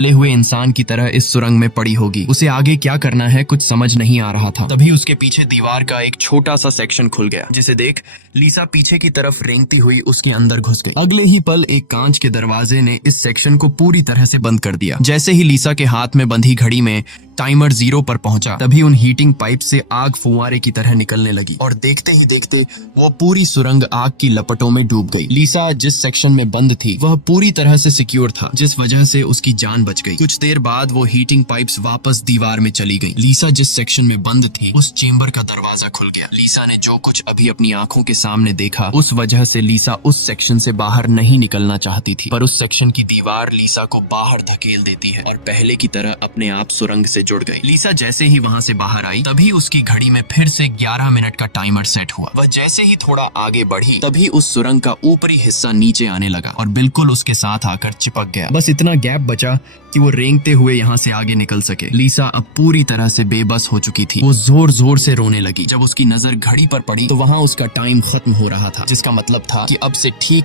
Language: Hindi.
ले हुए इंसान की तरह इस सुरंग में पड़ी होगी। उसे आगे क्या करना है कुछ समझ नहीं आ रहा था। तभी उसके पीछे दीवार का एक छोटा सा सेक्शन खुल गया, जिसे देख लीसा पीछे की तरफ रेंगती हुई उसके अंदर घुस गई। अगले ही पल एक कांच के दरवाजे ने इस सेक्शन को पूरी तरह से बंद कर दिया। जैसे ही लीसा के हाथ में बंधी घड़ी में टाइमर 0 पर पहुंचा, तभी उन हीटिंग पाइप से आग फुवारे की तरह निकलने लगी और देखते ही देखते वो पूरी सुरंग आग की लपटों में डूब गई। लीसा जिस सेक्शन में बंद थी वह पूरी तरह से सिक्योर था, जिस वजह से उसकी जान बच गई। कुछ देर बाद वो हीटिंग पाइप्स वापस दीवार में चली गई। लीसा जिस सेक्शन में बंद थी उस चेम्बर का दरवाजा खुल गया। लीसा ने जो कुछ अभी अपनी आंखों के सामने देखा उस वजह से लीसा उस सेक्शन से बाहर नहीं निकलना चाहती थी, पर उस सेक्शन की दीवार लीसा को बाहर धकेल देती है और पहले की तरह अपने आप सुरंग से जुड़ गई। लीसा जैसे ही वहां से बाहर आई तभी उसकी घड़ी में फिर से 11 मिनट का टाइमर सेट हुआ। वह जैसे ही थोड़ा आगे बढ़ी तभी उस सुरंग का ऊपरी हिस्सा नीचे आने लगा और बिल्कुल उसके साथ आकर चिपक गया। बस इतना गैप बचा कि वो रेंगते हुए यहाँ से आगे निकल सके। लीसा अब पूरी तरह से बेबस हो चुकी थी। वो जोर जोर से रोने लगी। जब उसकी नजर घड़ी पर पड़ी तो वहाँ उसका टाइम खत्म हो रहा था, जिसका मतलब था कि अब से ठीक